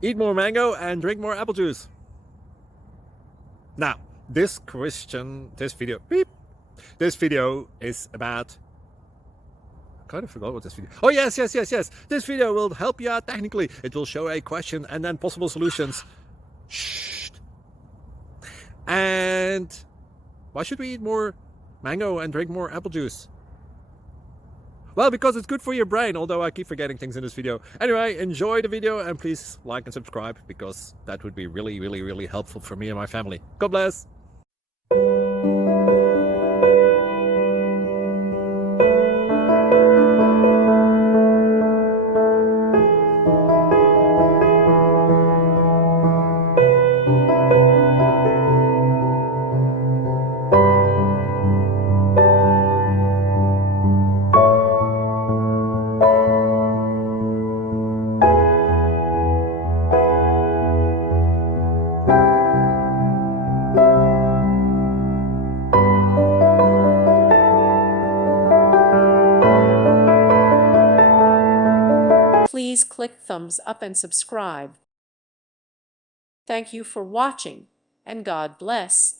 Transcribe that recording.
Eat more mango and drink more apple juice. Now, this video is about, I kind of forgot what this video. Oh, yes. This video will help you out technically. It will show a question and then possible solutions. Shh. And why should we eat more mango and drink more apple juice? Well, because it's good for your brain, although I keep forgetting things in this video. Anyway, enjoy the video and please like and subscribe, because that would be really helpful for me and my family. God bless! Please click thumbs up and subscribe. Thank you for watching, and God bless.